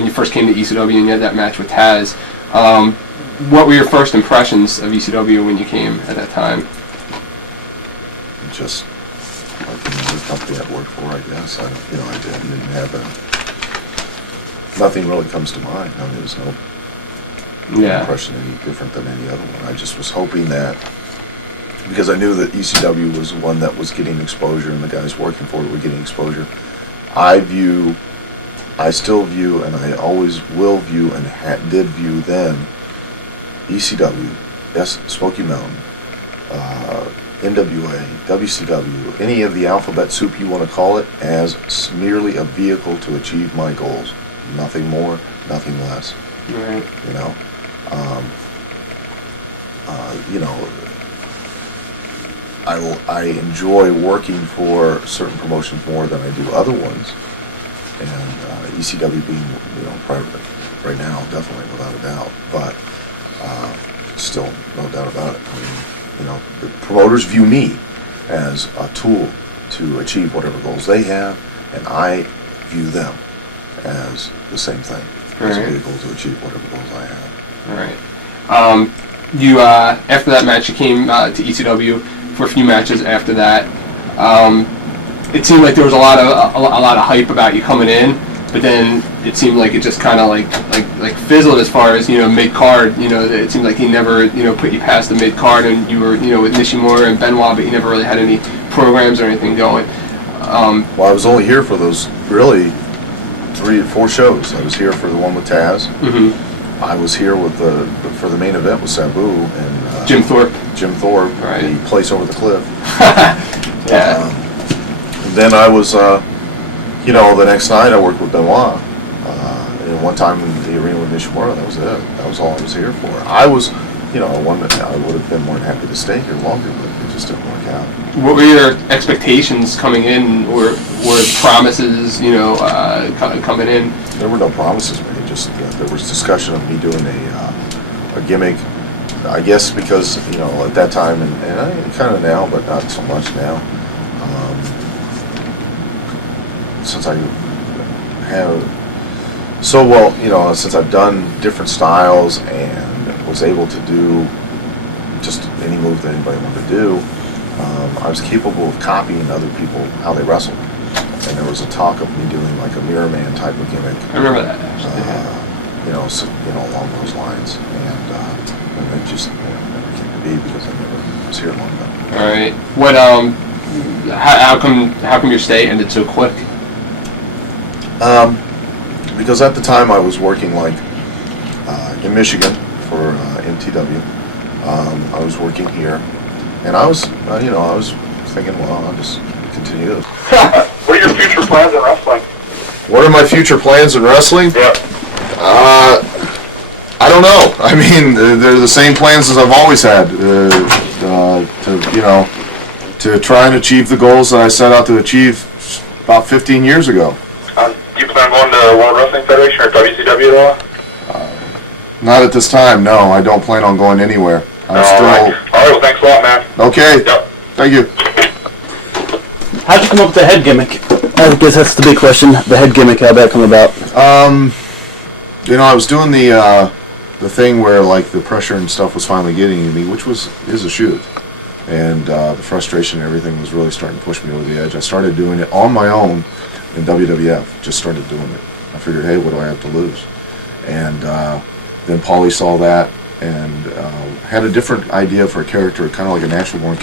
when you first came to ECW and you had that match with Taz. What were your first impressions of ECW when you came at that time? Just like the company I worked for, I guess. I didn't have nothing really comes to mind. I mean, there was no impression any different than any other one. I just was hoping that, because I knew that ECW was one that was getting exposure and the guys working for it were getting exposure. I still view, and I always will view, and did view then, ECW, Smoky Mountain, NWA, WCW, any of the alphabet soup you want to call it, as merely a vehicle to achieve my goals. Nothing more, nothing less. Right. I enjoy working for certain promotions more than I do other ones, and ECW being, private right now, definitely without a doubt. But still, no doubt about it. I mean, the promoters view me as a tool to achieve whatever goals they have, and I view them as the same thing, as a vehicle to achieve whatever goals I have. All right. You after that match, you came to ECW for a few matches after that. It seemed like there was a lot of hype about you coming in, but then it seemed like it just kind of like fizzled as far as mid card. It seemed like he never put you past the mid card, and you were with Nishimura and Benoit, but you never really had any programs or anything going. Well, I was only here for those really 3 or 4 shows. I was here for the one with Taz. Mm-hmm. I was here for the main event with Sabu and Jim Thorpe. Right. The place over the cliff. Yeah. Then I was, the next night I worked with Benoit. And one time in the arena with Nishimura, that was it. That was all I was here for. I was, I would have been more than happy to stay here longer, but it just didn't work out. What were your expectations coming in, or were promises, coming in? There were no promises made. Just there was discussion of me doing a gimmick. I guess because at that time and kind of now, but not so much now. Since I have since I've done different styles and was able to do just any move that anybody wanted to do, I was capable of copying other people how they wrestled. And there was a talk of me doing like a Mirror Man type of gimmick. I remember that actually. Along those lines, and it just never came to be because I never was here long enough. All right. What? How come your stay ended so quick? Because at the time I was working in Michigan for MTW. I was working here, and I was thinking, well, I'll just continue this. What are your future plans in wrestling? What are my future plans in wrestling? Yep. I don't know. I mean, they're the same plans as I've always had. To try and achieve the goals that I set out to achieve about 15 years ago. Do you plan on going to World Wrestling Federation or WCW at all? Not at this time. No, I don't plan on going anywhere. I'm still. All right. Well, thanks a lot, man. Okay. Yep. Thank you. How'd you come up with the head gimmick? I guess that's the big question. The head gimmick, how'd that come about? I was doing the thing where the pressure and stuff was finally getting to me, which is a shoot, and the frustration and everything was really starting to push me over the edge. I started doing it on my own in WWF. Just started doing it. I figured, hey, what do I have to lose? And then Paulie saw that and had a different idea for a character, kind of like a natural born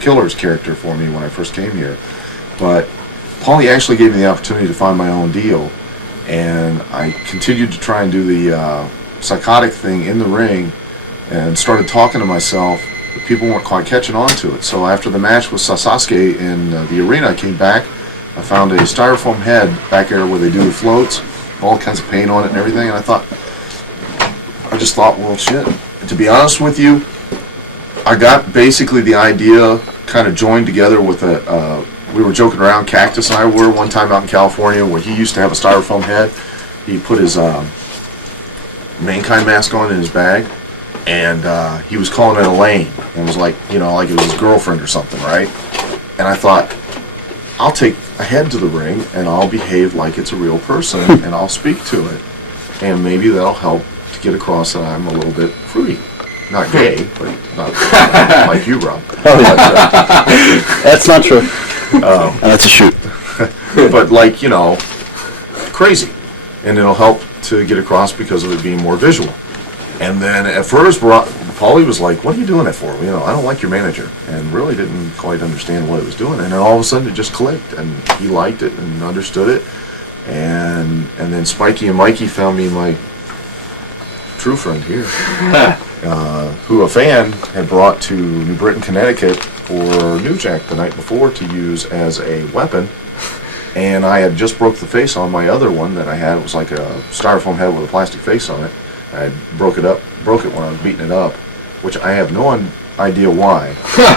killer's character for me when I first came here. But Paulie actually gave me the opportunity to find my own deal, and I continued to try and do the psychotic thing in the ring and started talking to myself. But people weren't quite catching on to it. So after the match with Sasuke in the arena, I came back. I found a styrofoam head back there where they do the floats, all kinds of paint on it and everything, and I just thought, well, shit. And to be honest with you, I got basically the idea kind of joined together with we were joking around, Cactus and I were one time out in California where he used to have a styrofoam head. He put his Mankind mask on in his bag, and he was calling it Elaine, and was like it was his girlfriend or something, right? And I thought, I'll take a head to the ring and I'll behave like it's a real person and I'll speak to it. And maybe that'll help to get across that I'm a little bit fruity. Not gay, but not like you, Rob. Oh, yeah. That's not true. That's a shoot. But like, you know, crazy. And it'll help to get across because of it being more visual. And then at first, Paulie was like, what are you doing that for? You know, I don't like your manager. And really didn't quite understand what it was doing. And then all of a sudden it just clicked. And he liked it and understood it. And then Spikey and Mikey found me my true friend here. Who a fan had brought to New Britain, Connecticut for New Jack the night before to use as a weapon. And I had just broke the face on my other one that I had. It was like a styrofoam head with a plastic face on it. I broke it when I was beating it up, which I have no idea why.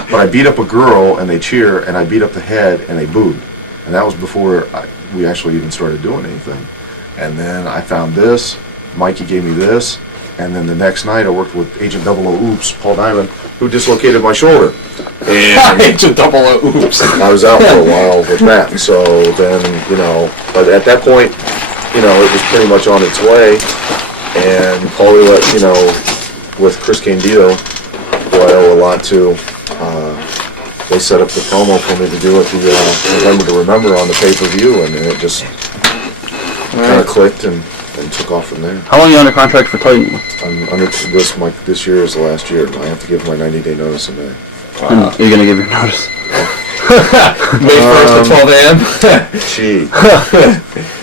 But I beat up a girl and they cheer, and I beat up the head and they booed. And that was before we actually even started doing anything. And then I found this. Mikey gave me this. And then the next night I worked with Agent 00 Oops, Paul Diamond, who dislocated my shoulder. And Agent 00 Oops. I was out for a while with that. So then, you know, but at that point, you know, it was pretty much on its way. And Paulie let, you know, with Chris Candido, who I owe a lot to, they set up the promo for me to do at the November to Remember on the pay-per-view, and it just kind of clicked and took off from there. How long are you under contract for Titan? I'm under this year is the last year. I have to give my 90-day notice in May. Are you going to give your notice? May 1st at 12 a.m. Gee,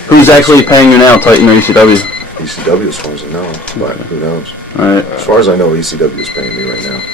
Who's actually paying you now, Titan or ECW? ECW as far as I know, but who knows? Alright. As far as I know, ECW is paying me right now.